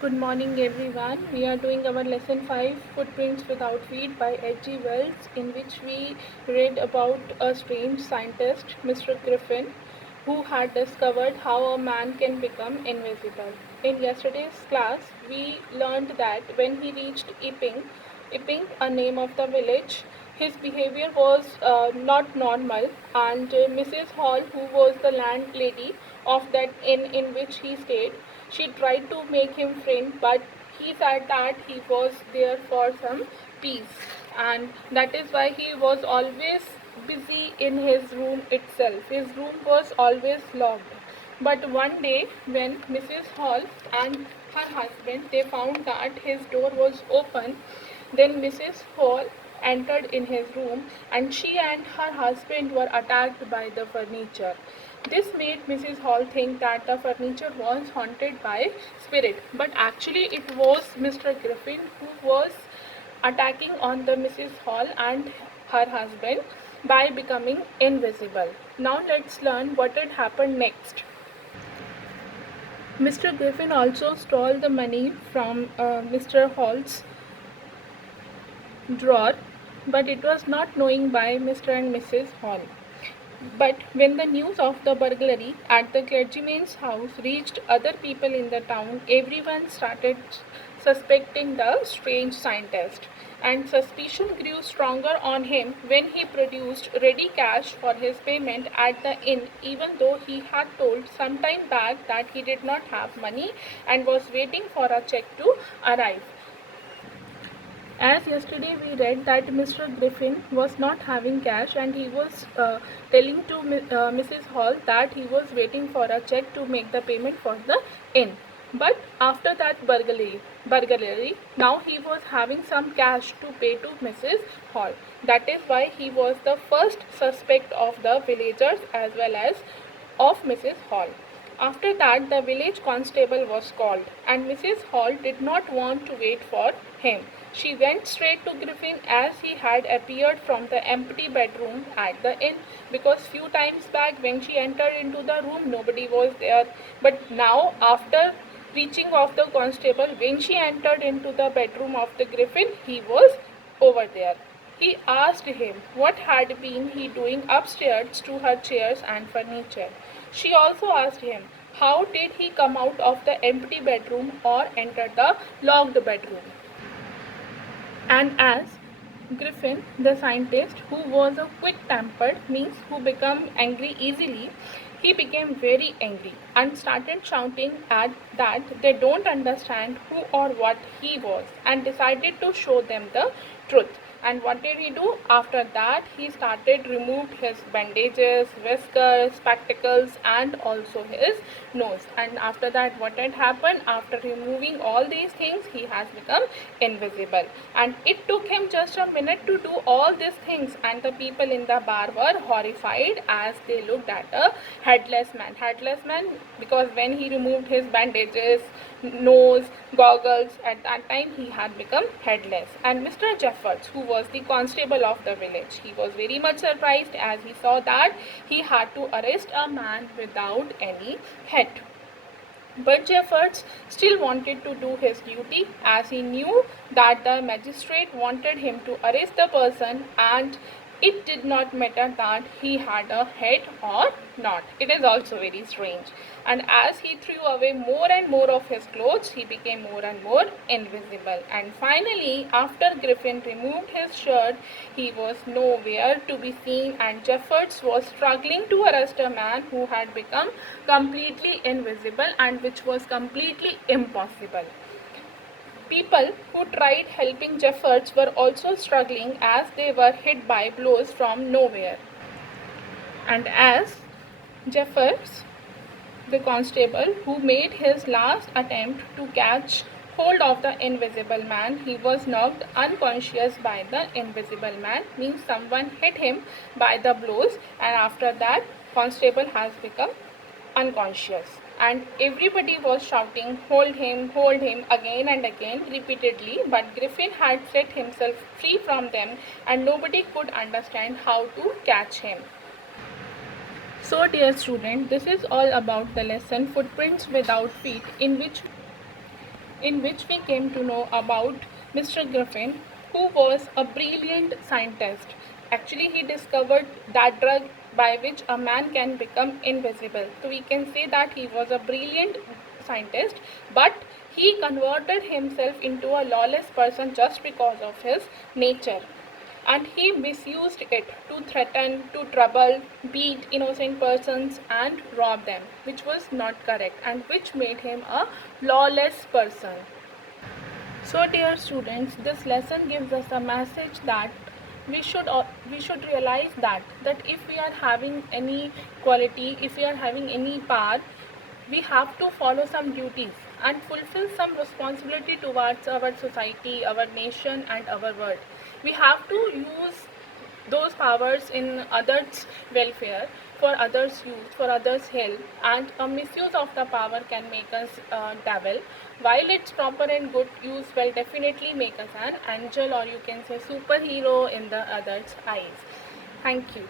Good morning, everyone. We are doing our lesson 5 Footprints Without Feet by H.G. Wells, in which we read about a strange scientist, Mr. Griffin, who had discovered how a man can become invisible. In yesterday's class, we learned that when he reached Epping, a name of the village, his behavior was not normal, and Mrs. Hall, who was the landlady of that inn in which he stayed, she tried to make him friend, but he said that he was there for some peace, and that is why he was always busy in his room itself. His room was always locked. But one day, when Mrs. Hall and her husband they found that his door was open, then Mrs. Hall entered in his room, and she and her husband were attacked by the furniture. This made Mrs. Hall think that the furniture was haunted by spirit, but actually it was Mr. Griffin who was attacking on the Mrs. Hall and her husband by becoming invisible. Now let's learn what had happened next. Mr. Griffin also stole the money from Mr. Hall's drawer, but it was not known by Mr. and Mrs. Hall. But when the news of the burglary at the clergyman's house reached other people in the town, everyone started suspecting the strange scientist. And suspicion grew stronger on him when he produced ready cash for his payment at the inn, even though he had told some time back that he did not have money and was waiting for a check to arrive. As yesterday we read that Mr. Griffin was not having cash, and he was telling to Mrs. Hall that he was waiting for a check to make the payment for the inn. But after that burglary, now he was having some cash to pay to Mrs. Hall. That is why he was the first suspect of the villagers as well as of Mrs. Hall. After that, the village constable was called, and Mrs. Hall did not want to wait for him. She went straight to Griffin as he had appeared from the empty bedroom at the inn, because few times back when she entered into the room nobody was there. But now, after reaching of the constable, when she entered into the bedroom of the Griffin, he was over there. He asked him what had been he doing upstairs to her chairs and furniture. She also asked him how did he come out of the empty bedroom or enter the locked bedroom. And as Griffin, the scientist, who was a quick-tempered, means who become angry easily, he became very angry and started shouting at that they don't understand who or what he was, and decided to show them the truth. And what did he do? After that, he started removed his bandages, whiskers, spectacles, and also his nose. And after that, what had happened? After removing all these things, he has become invisible. And it took him just a minute to do all these things, and the people in the bar were horrified as they looked at a headless man. Headless man, because when he removed his bandages, nose, goggles, at that time he had become headless. And Mr. Jeffords, who was the constable of the village, he was very much surprised as he saw that he had to arrest a man without any head. But Jeffords still wanted to do his duty, as he knew that the magistrate wanted him to arrest the person, and it did not matter that he had a head or not. It is also very strange. And as he threw away more and more of his clothes, he became more and more invisible. And finally, after Griffin removed his shirt, he was nowhere to be seen, and Jeffords was struggling to arrest a man who had become completely invisible, and which was completely impossible. People who tried helping Jeffords were also struggling as they were hit by blows from nowhere. And as Jeffords, the constable, who made his last attempt to catch hold of the invisible man, he was knocked unconscious by the invisible man, means someone hit him by the blows, and after that constable has become unconscious. And everybody was shouting, hold him, again and again, repeatedly. But Griffin had set himself free from them, and nobody could understand how to catch him. So dear student, this is all about the lesson Footprints Without Feet, in which we came to know about Mr. Griffin, who was a brilliant scientist. Actually, he discovered that drug by which a man can become invisible. So we can say that he was a brilliant scientist, but he converted himself into a lawless person just because of his nature, and he misused it to threaten, to trouble, beat innocent persons, and rob them, which was not correct and which made him a lawless person. So, dear students, this lesson gives us a message that we should realize that if we are having any quality, if we are having any power, we have to follow some duties and fulfill some responsibility towards our society, our nation, and our world. We have to use those powers in others' welfare, for others' use, for others' help, and a misuse of the power can make us devil, while its proper and good use will definitely make us an angel, or you can say superhero in the others' eyes. Thank you.